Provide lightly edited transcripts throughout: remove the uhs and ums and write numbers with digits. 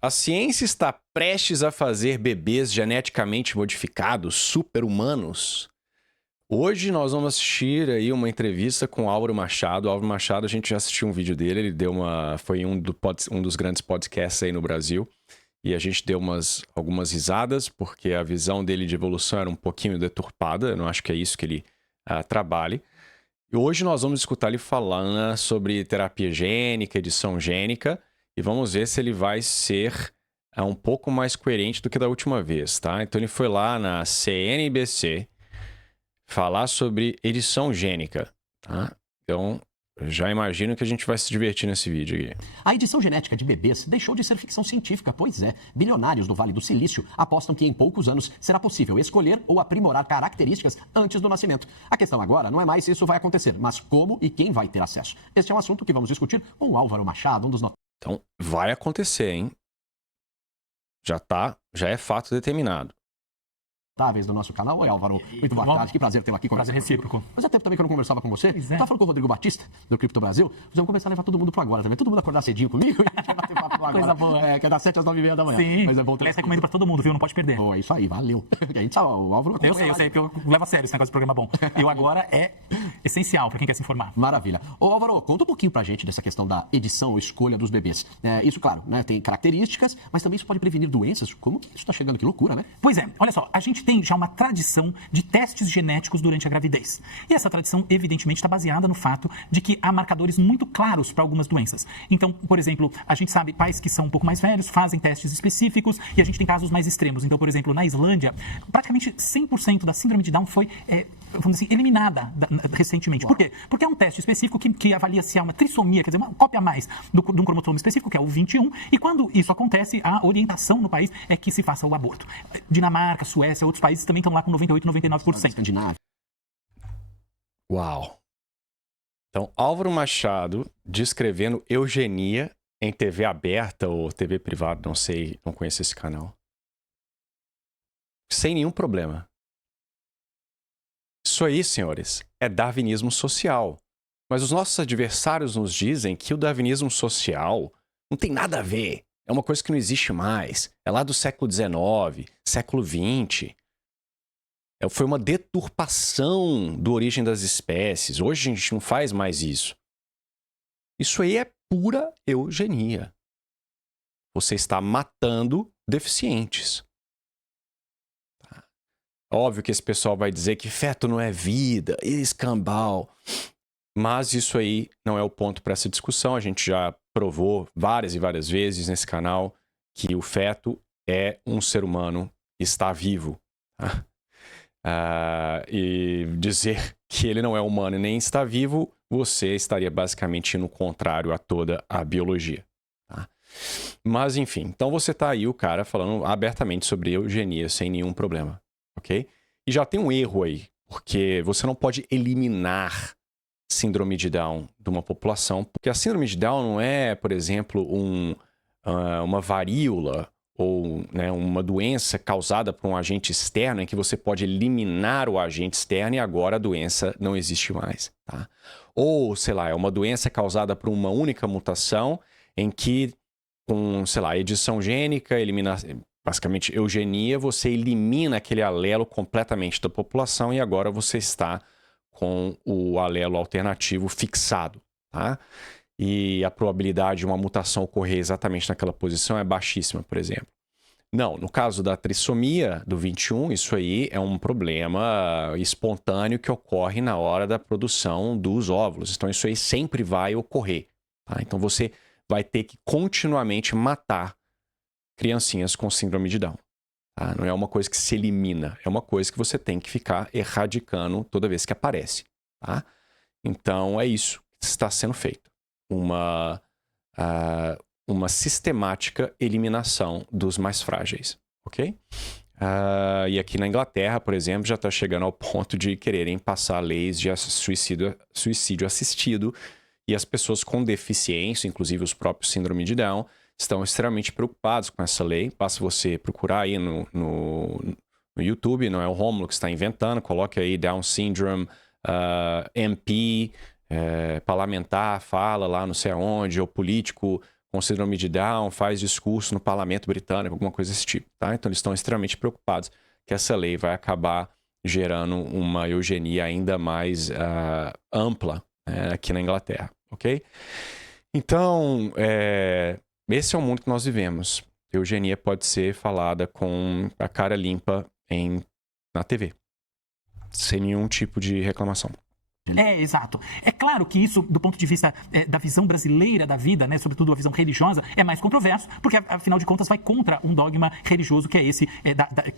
A ciência está prestes a fazer bebês geneticamente modificados, super-humanos? Hoje nós vamos assistir aí uma entrevista com o Álvaro Machado. O Álvaro Machado, a gente já assistiu um vídeo dele, ele deu foi um dos grandes podcasts aí no Brasil. E a gente deu algumas risadas, porque a visão dele de evolução era um pouquinho deturpada. Eu não acho que é isso que ele trabalhe. E hoje nós vamos escutar ele falando sobre terapia gênica, edição gênica, e vamos ver se ele vai ser um pouco mais coerente do que da última vez, tá? Então ele foi lá na CNBC falar sobre edição gênica, tá? Então, já imagino que a gente vai se divertir nesse vídeo aqui. A edição genética de bebês deixou de ser ficção científica, pois é. Bilionários do Vale do Silício apostam que em poucos anos será possível escolher ou aprimorar características antes do nascimento. A questão agora não é mais se isso vai acontecer, mas como e quem vai ter acesso. Este é um assunto que vamos discutir com o Álvaro Machado, um dos Então, vai acontecer, hein? Já é fato determinado. notáveis do nosso canal. Oi, Álvaro, muito boa tarde, que prazer tê-lo aqui. Prazer recíproco. Fazia tempo também que eu não conversava com você. Pois é. Tava falando com o Rodrigo Batista, do Cripto Brasil. Vamos começar a levar todo mundo pro agora também. Todo mundo acordar cedinho comigo e a gente vai bater papo agora. Coisa boa. Que é das 7 às 9h30 da manhã. Sim. Mas é bom ter... Aliás, recomendo pra todo mundo, viu? Não pode perder. Boa, isso aí, valeu. A gente sabe, o Álvaro... Eu sei, porque eu levo a sério esse negócio de programa bom. E o agora é essencial pra quem quer se informar. Maravilha. Ô, Álvaro, conta um pouquinho pra gente dessa questão da edição ou escolha dos bebês. Isso, claro, né, tem características, mas também isso pode prevenir doenças. Como que isso tá chegando? Que loucura, né? Pois é, olha só, a gente tem já uma tradição de testes genéticos durante a gravidez. E essa tradição, evidentemente, está baseada no fato de que há marcadores muito claros para algumas doenças. Então, por exemplo, a gente sabe pais que são um pouco mais velhos fazem testes específicos e a gente tem casos mais extremos. Então, por exemplo, na Islândia, praticamente 100% da síndrome de Down foi, vamos dizer assim, eliminada recentemente. Uau. Por quê? Porque é um teste específico que avalia se há uma trissomia, quer dizer, uma cópia a mais de um cromossomo específico, que é o 21, e quando isso acontece, a orientação no país é que se faça o aborto. Dinamarca, Suécia, outros países também estão lá com 98%, 99%. Escandinávia. Uau! Então, Álvaro Machado descrevendo eugenia em TV aberta ou TV privada, não sei, não conheço esse canal. Sem nenhum problema. Isso aí, senhores, é darwinismo social. Mas os nossos adversários nos dizem que o darwinismo social não tem nada a ver. É uma coisa que não existe mais. É lá do século XIX, século XX. Foi uma deturpação da origem das espécies. Hoje a gente não faz mais isso. Isso aí é pura eugenia. Você está matando deficientes. Óbvio que esse pessoal vai dizer que feto não é vida, escambau. Mas isso aí não é o ponto para essa discussão. A gente já provou várias e várias vezes nesse canal que o feto é um ser humano, está vivo. Tá? E dizer que ele não é humano e nem está vivo, você estaria basicamente indo contrário a toda a biologia. Tá? Mas enfim, então você tá aí o cara falando abertamente sobre eugenia sem nenhum problema, ok? E já tem um erro aí, porque você não pode eliminar síndrome de Down de uma população, porque a síndrome de Down não é, por exemplo, uma varíola ou, né, uma doença causada por um agente externo em que você pode eliminar o agente externo e agora a doença não existe mais, tá? Ou, sei lá, é uma doença causada por uma única mutação em que, com, sei lá, edição gênica, basicamente eugenia, você elimina aquele alelo completamente da população e agora você está com o alelo alternativo fixado, tá? E a probabilidade de uma mutação ocorrer exatamente naquela posição é baixíssima, por exemplo. Não, no caso da trissomia do 21, isso aí é um problema espontâneo que ocorre na hora da produção dos óvulos. Então isso aí sempre vai ocorrer, tá? Então você vai ter que continuamente matar criancinhas com síndrome de Down. Tá? Não é uma coisa que se elimina, é uma coisa que você tem que ficar erradicando toda vez que aparece. Tá? Então é isso que está sendo feito. Uma sistemática eliminação dos mais frágeis, ok? E aqui na Inglaterra, por exemplo, já está chegando ao ponto de quererem passar leis de suicídio assistido e as pessoas com deficiência, inclusive os próprios síndrome de Down, estão extremamente preocupados com essa lei. Basta você procurar aí no YouTube, não é o Rômulo que está inventando, coloque aí Down Syndrome, MP, parlamentar, fala lá não sei aonde, ou político com síndrome de Down, faz discurso no parlamento britânico, alguma coisa desse tipo, tá? Então eles estão extremamente preocupados que essa lei vai acabar gerando uma eugenia ainda mais ampla aqui na Inglaterra, ok? Então, esse é o mundo que nós vivemos. Eugenia pode ser falada com a cara limpa na TV, sem nenhum tipo de reclamação. Exato. É claro que isso, do ponto de vista da visão brasileira da vida, né, sobretudo a visão religiosa, é mais controverso, porque, afinal de contas, vai contra um dogma religioso que é esse,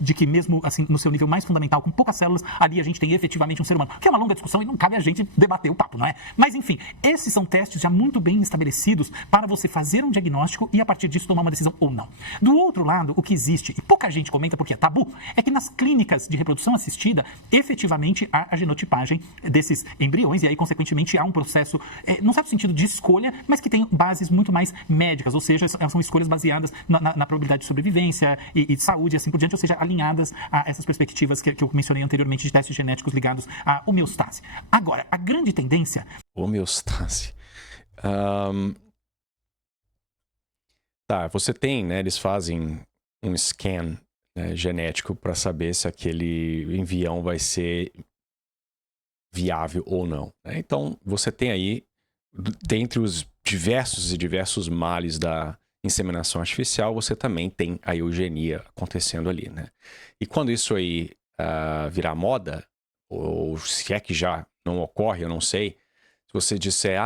de que mesmo assim, no seu nível mais fundamental, com poucas células, ali a gente tem efetivamente um ser humano. Que é uma longa discussão e não cabe a gente debater o papo, não é? Mas, enfim, esses são testes já muito bem estabelecidos para você fazer um diagnóstico e, a partir disso, tomar uma decisão ou não. Do outro lado, o que existe, e pouca gente comenta porque é tabu, é que nas clínicas de reprodução assistida, efetivamente, há a genotipagem desses embriões, e aí, consequentemente, há um processo, num certo sentido, de escolha, mas que tem bases muito mais médicas, ou seja, são escolhas baseadas na probabilidade de sobrevivência e de saúde e assim por diante, ou seja, alinhadas a essas perspectivas que eu mencionei anteriormente de testes genéticos ligados à homeostase. Agora, a grande tendência... Homeostase. Tá, você tem, né, eles fazem um scan, né, genético para saber se aquele embrião vai ser viável ou não, né? Então, você tem aí, dentre os diversos males da inseminação artificial, você também tem a eugenia acontecendo ali, né? E quando isso aí virar moda, ou se é que já não ocorre, eu não sei, se você disser,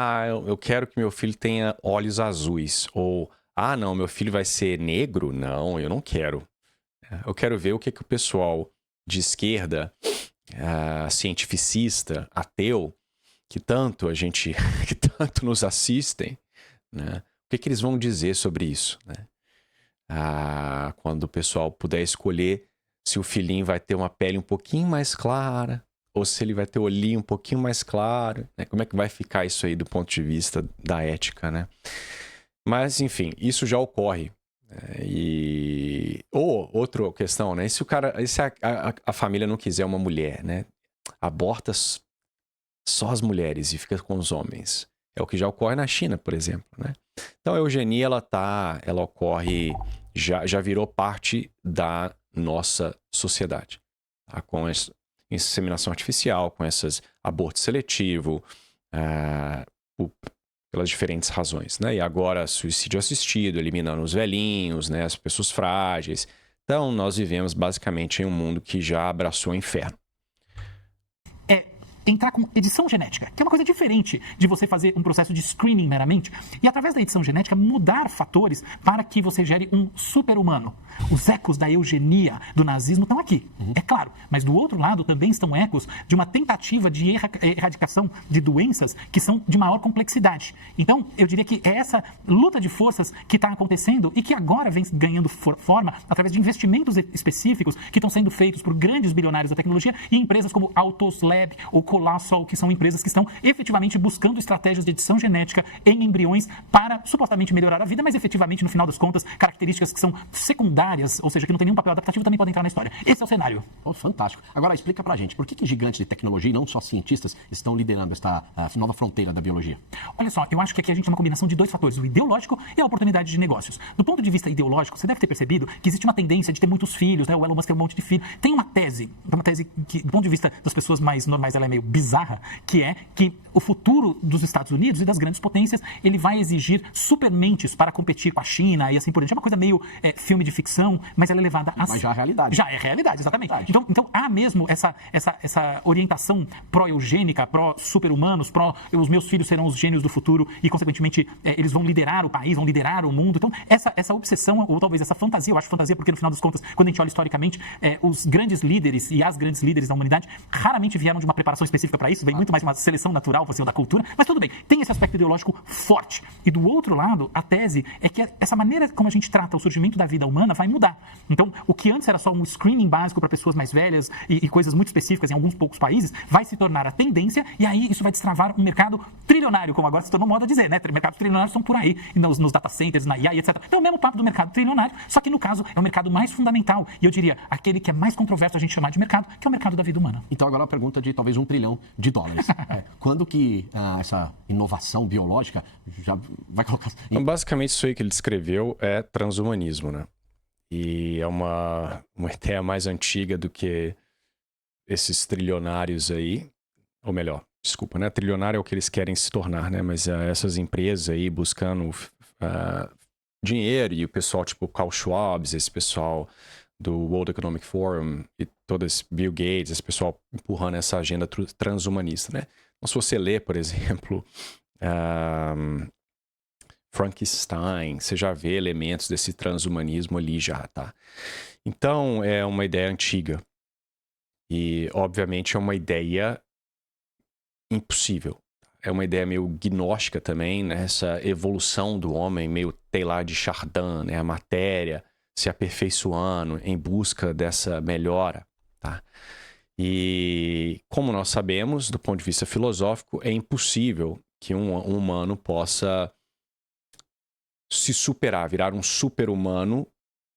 eu quero que meu filho tenha olhos azuis, ou, não, meu filho vai ser negro, não, eu não quero. Eu quero ver o que o pessoal de esquerda, cientificista, ateu, que tanto nos assistem, né? O que eles vão dizer sobre isso, né? Quando o pessoal puder escolher se o filhinho vai ter uma pele um pouquinho mais clara ou se ele vai ter o olhinho um pouquinho mais claro, né? Como é que vai ficar isso aí do ponto de vista da ética, né? Mas, enfim, isso já ocorre. Outra questão, né? Se a família não quiser uma mulher, né? Aborta só as mulheres e fica com os homens. É o que já ocorre na China, por exemplo, né? Então a eugenia, ela ocorre, já virou parte da nossa sociedade, tá? Com essa inseminação artificial, com esses aborto seletivo, pelas diferentes razões, né? E agora suicídio assistido, eliminando os velhinhos, né? As pessoas frágeis. Então nós vivemos basicamente em um mundo que já abraçou o inferno. Entrar com edição genética, que é uma coisa diferente de você fazer um processo de screening meramente, e através da edição genética mudar fatores para que você gere um super-humano. Os ecos da eugenia do nazismo estão aqui, é claro, mas do outro lado também estão ecos de uma tentativa de erradicação de doenças que são de maior complexidade. Então, eu diria que é essa luta de forças que está acontecendo e que agora vem ganhando forma através de investimentos específicos que estão sendo feitos por grandes bilionários da tecnologia e empresas como Autos Lab ou Colossal, que são empresas que estão efetivamente buscando estratégias de edição genética em embriões para supostamente melhorar a vida, mas efetivamente, no final das contas, características que são secundárias, ou seja, que não tem nenhum papel adaptativo, também podem entrar na história. Esse é o cenário. Fantástico. Agora, explica pra gente, por que gigantes de tecnologia, e não só cientistas, estão liderando esta nova fronteira da biologia? Olha só, eu acho que aqui a gente tem uma combinação de dois fatores, o ideológico e a oportunidade de negócios. Do ponto de vista ideológico, você deve ter percebido que existe uma tendência de ter muitos filhos, né? O Elon Musk tem um monte de filhos. Tem uma tese que, do ponto de vista das pessoas mais normais, ela é meio bizarra, que é que o futuro dos Estados Unidos e das grandes potências, ele vai exigir supermentes para competir com a China e assim por diante. É uma coisa meio filme de ficção, mas ela é levada a... Mas já é realidade. Já é realidade, exatamente. Então há mesmo essa orientação pró-eugênica, pró-super-humanos, os meus filhos serão os gênios do futuro e, consequentemente, eles vão liderar o país, vão liderar o mundo. Então, essa obsessão, ou talvez essa fantasia, eu acho fantasia porque, no final das contas, quando a gente olha historicamente, os grandes líderes e as grandes líderes da humanidade raramente vieram de uma preparação específica para isso, vem muito mais uma seleção natural, da cultura, mas tudo bem, tem esse aspecto ideológico forte. E do outro lado, a tese é que essa maneira como a gente trata o surgimento da vida humana vai mudar. Então, o que antes era só um screening básico para pessoas mais velhas e coisas muito específicas em alguns poucos países, vai se tornar a tendência e aí isso vai destravar um mercado trilionário, como agora se tornou moda dizer, né? Mercados trilionários estão por aí, nos data centers, na IA e etc. Então, é o mesmo papo do mercado trilionário, só que no caso é o mercado mais fundamental e eu diria, aquele que é mais controverso a gente chamar de mercado, que é o mercado da vida humana. Então, agora a pergunta de talvez $1 trilhão trilhão de dólares. Quando que essa inovação biológica já vai colocar... Então, basicamente, isso aí que ele descreveu é transhumanismo, né? E é uma ideia mais antiga do que esses trilionários aí, ou melhor, desculpa, né? Trilionário é o que eles querem se tornar, né? Mas essas empresas aí buscando dinheiro e o pessoal tipo Klaus Schwab, esse pessoal do World Economic Forum e todas Bill Gates, esse pessoal empurrando essa agenda transhumanista, né? Então, se você lê, por exemplo, Frankenstein, você já vê elementos desse transhumanismo ali já, tá? Então, é uma ideia antiga. E, obviamente, é uma ideia impossível. É uma ideia meio gnóstica também, né? Essa evolução do homem, meio Teilhard de Chardin, né? A matéria se aperfeiçoando em busca dessa melhora, tá? E, como nós sabemos, do ponto de vista filosófico, é impossível que um humano possa se superar, virar um super-humano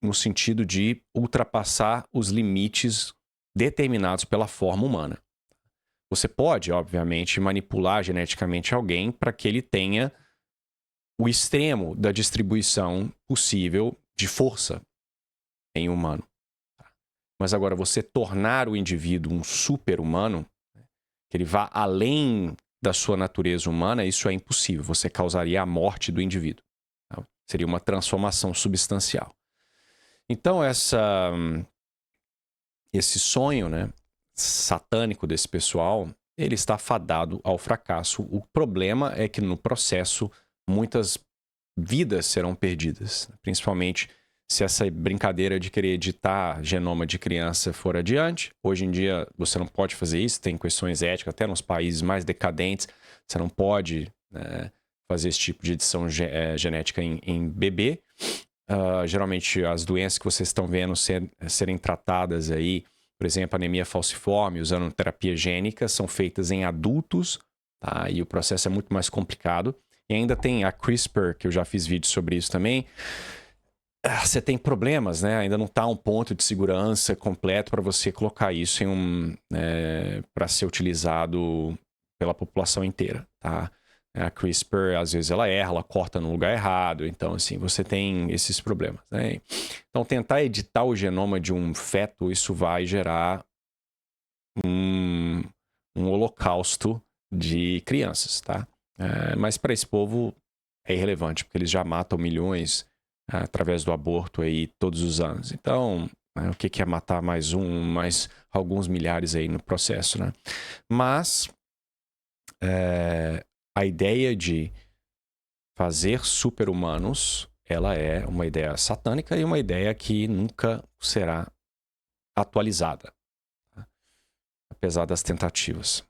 no sentido de ultrapassar os limites determinados pela forma humana. Você pode, obviamente, manipular geneticamente alguém para que ele tenha o extremo da distribuição possível de força em humano. Mas agora, você tornar o indivíduo um super-humano, que ele vá além da sua natureza humana, isso é impossível. Você causaria a morte do indivíduo. Tá? Seria uma transformação substancial. Então, esse sonho, né, satânico desse pessoal, ele está fadado ao fracasso. O problema é que no processo muitas vidas serão perdidas, principalmente se essa brincadeira de querer editar genoma de criança for adiante. Hoje em dia você não pode fazer isso, tem questões éticas, até nos países mais decadentes, você não pode fazer esse tipo de edição genética em bebê. Geralmente as doenças que vocês estão vendo serem tratadas aí, por exemplo, anemia falciforme, usando terapia gênica, são feitas em adultos, tá? E o processo é muito mais complicado. E ainda tem a CRISPR, que eu já fiz vídeo sobre isso também. Você tem problemas, né? Ainda não está um ponto de segurança completo para você colocar isso em para ser utilizado pela população inteira, tá? A CRISPR, às vezes ela erra, ela corta no lugar errado. Então, assim, você tem esses problemas, né? Então, tentar editar o genoma de um feto, isso vai gerar um holocausto de crianças, tá? Mas para esse povo é irrelevante, porque eles já matam milhões através do aborto aí todos os anos. Então, o que é matar mais alguns milhares aí no processo, né? Mas a ideia de fazer super-humanos, ela é uma ideia satânica e uma ideia que nunca será atualizada, tá? Apesar das tentativas.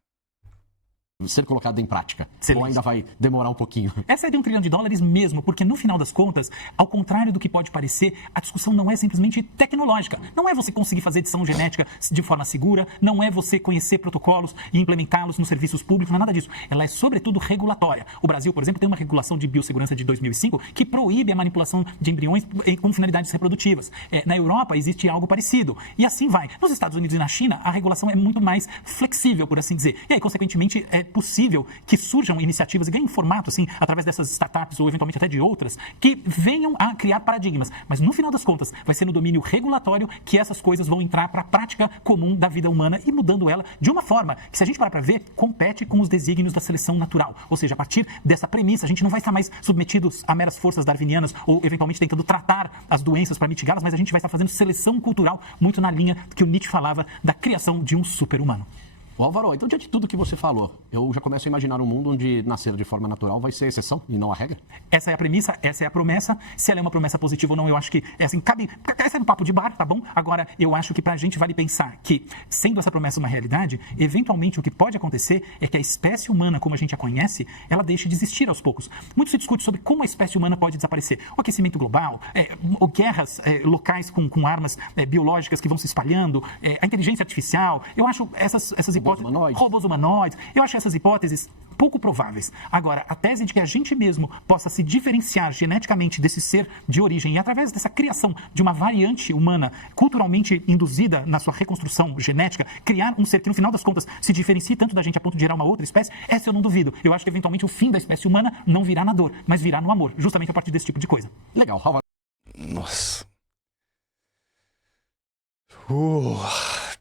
Ser colocado em prática. Ou ainda vai demorar um pouquinho. Essa é de $1 trilhão mesmo, porque no final das contas, ao contrário do que pode parecer, a discussão não é simplesmente tecnológica. Não é você conseguir fazer edição genética de forma segura, não é você conhecer protocolos e implementá-los nos serviços públicos, não é nada disso. Ela é sobretudo regulatória. O Brasil, por exemplo, tem uma regulação de biossegurança de 2005 que proíbe a manipulação de embriões com finalidades reprodutivas. Na Europa existe algo parecido. E assim vai. Nos Estados Unidos e na China, a regulação é muito mais flexível, por assim dizer. E aí, consequentemente, é possível que surjam iniciativas e ganhem formato, assim, através dessas startups ou eventualmente até de outras, que venham a criar paradigmas. Mas no final das contas, vai ser no domínio regulatório que essas coisas vão entrar para a prática comum da vida humana e mudando ela de uma forma que, se a gente parar para ver, compete com os desígnios da seleção natural. Ou seja, a partir dessa premissa, a gente não vai estar mais submetidos a meras forças darwinianas ou eventualmente tentando tratar as doenças para mitigá-las, mas a gente vai estar fazendo seleção cultural muito na linha que o Nietzsche falava da criação de um super-humano. Álvaro, então, diante de tudo que você falou, eu já começo a imaginar um mundo onde nascer de forma natural vai ser exceção e não a regra? Essa é a premissa, essa é a promessa. Se ela é uma promessa positiva ou não, eu acho que, assim, cabe... Esse é um papo de bar, tá bom? Agora, eu acho que pra gente vale pensar que, sendo essa promessa uma realidade, eventualmente o que pode acontecer é que a espécie humana, como a gente a conhece, ela deixe de existir aos poucos. Muito se discute sobre como a espécie humana pode desaparecer. O aquecimento global, ou guerras locais com armas biológicas que vão se espalhando, a inteligência artificial. Eu acho essas hipóteses... Robôs humanoides. Eu acho essas hipóteses pouco prováveis. Agora, a tese de que a gente mesmo possa se diferenciar geneticamente desse ser de origem e através dessa criação de uma variante humana culturalmente induzida na sua reconstrução genética, criar um ser que no final das contas se diferencie tanto da gente a ponto de gerar uma outra espécie, essa eu não duvido. Eu acho que eventualmente o fim da espécie humana não virá na dor, mas virá no amor, justamente a partir desse tipo de coisa. Legal, Nossa.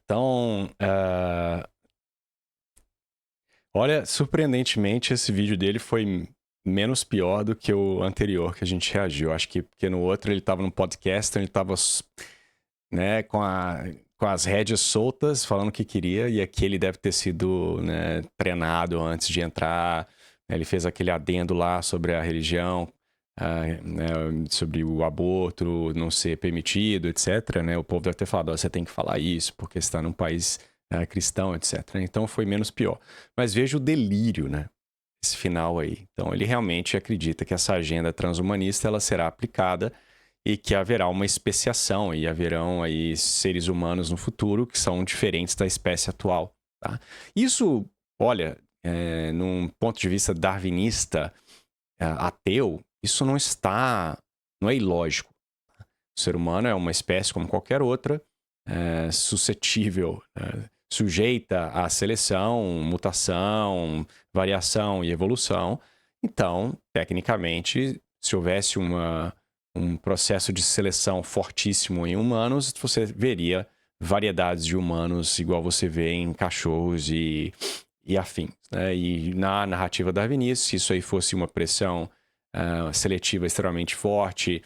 Então, olha, surpreendentemente, esse vídeo dele foi menos pior do que o anterior que a gente reagiu. Acho que porque no outro ele estava no podcast, ele estava, né, com as rédeas soltas, falando o que queria, e aqui ele deve ter sido, né, treinado antes de entrar. Ele fez aquele adendo lá sobre a religião, né, sobre o aborto não ser permitido, etc. Né? O povo deve ter falado, você tem que falar isso, porque você está num país cristão, etc. Então foi menos pior. Mas veja o delírio, né? Esse final aí. Então ele realmente acredita que essa agenda transhumanista ela será aplicada e que haverá uma especiação e haverão aí seres humanos no futuro que são diferentes da espécie atual. Tá? Isso, olha, num ponto de vista darwinista, ateu, isso não é ilógico. O ser humano é uma espécie como qualquer outra, suscetível, sujeita à seleção, mutação, variação e evolução. Então, tecnicamente, se houvesse um processo de seleção fortíssimo em humanos, você veria variedades de humanos igual você vê em cachorros e afins. Né? E na narrativa darwinista, se isso aí fosse uma pressão seletiva extremamente forte,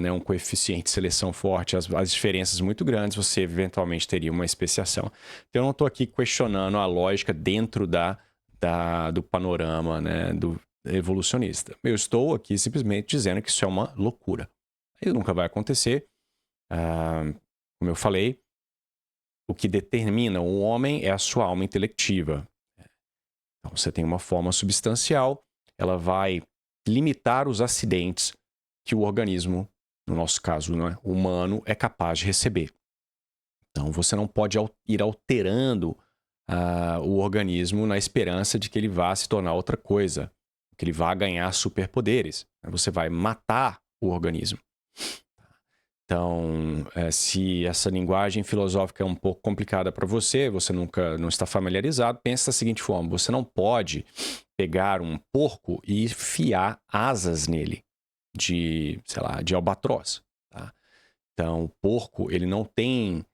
né, um coeficiente de seleção forte, as diferenças muito grandes, você eventualmente teria uma especiação. Então, eu não estou aqui questionando a lógica dentro do panorama, né, do evolucionista. Eu estou aqui simplesmente dizendo que isso é uma loucura. Isso nunca vai acontecer. Como eu falei, o que determina o homem é a sua alma intelectiva. Então, você tem uma forma substancial, ela vai limitar os acidentes que o organismo, no nosso caso, né, humano, é capaz de receber. Então, você não pode ir alterando o organismo na esperança de que ele vá se tornar outra coisa, que ele vá ganhar superpoderes. Você vai matar o organismo. Então, se essa linguagem filosófica é um pouco complicada para você, você não está familiarizado, pensa da seguinte forma: você não pode pegar um porco e fiar asas nele de albatroz. Tá? Então, o porco, ele não tem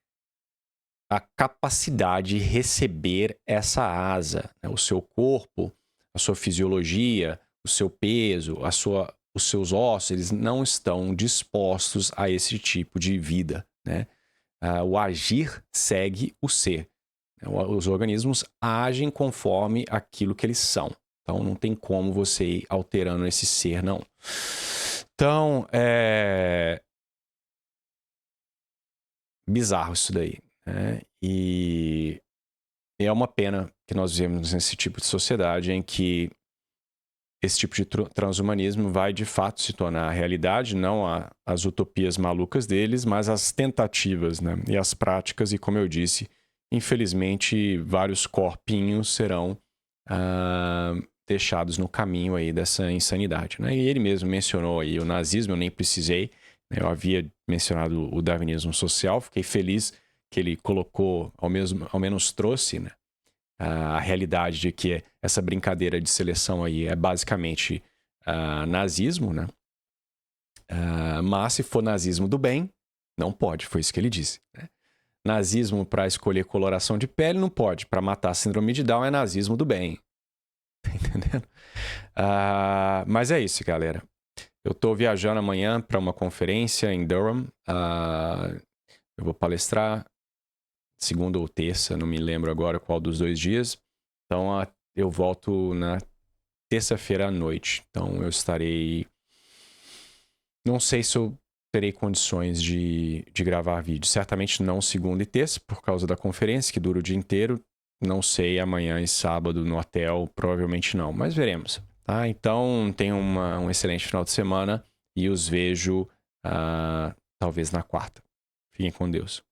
a capacidade de receber essa asa. Né? O seu corpo, a sua fisiologia, o seu peso, os seus ossos, eles não estão dispostos a esse tipo de vida. Né? O agir segue o ser. Os organismos agem conforme aquilo que eles são. Então, não tem como você ir alterando esse ser, não. Então, bizarro isso daí. Né? E é uma pena que nós vivemos nesse tipo de sociedade em que esse tipo de transhumanismo vai, de fato, se tornar realidade, não as utopias malucas deles, mas as tentativas, né? E as práticas. E, como eu disse, infelizmente, vários corpinhos serão deixados no caminho aí dessa insanidade. Né? E ele mesmo mencionou aí o nazismo, eu nem precisei. Né? Eu havia mencionado o darwinismo social, fiquei feliz que ele colocou, ao menos trouxe, né? A realidade de que essa brincadeira de seleção aí é basicamente nazismo, né? Mas se for nazismo do bem, não pode, foi isso que ele disse. Né? Nazismo para escolher coloração de pele não pode, para matar a síndrome de Down é nazismo do bem. Tá entendendo? Mas é isso, galera. Eu tô viajando amanhã para uma conferência em Durham. Eu vou palestrar segunda ou terça, não me lembro agora qual dos 2 dias. Então, eu volto na terça-feira à noite. Então, eu estarei... Não sei se eu terei condições de gravar vídeo. Certamente não segunda e terça, por causa da conferência, que dura o dia inteiro. Não sei, amanhã e sábado no hotel, provavelmente não. Mas veremos. Tá? Então, tenham um excelente final de semana e os vejo talvez na quarta. Fiquem com Deus.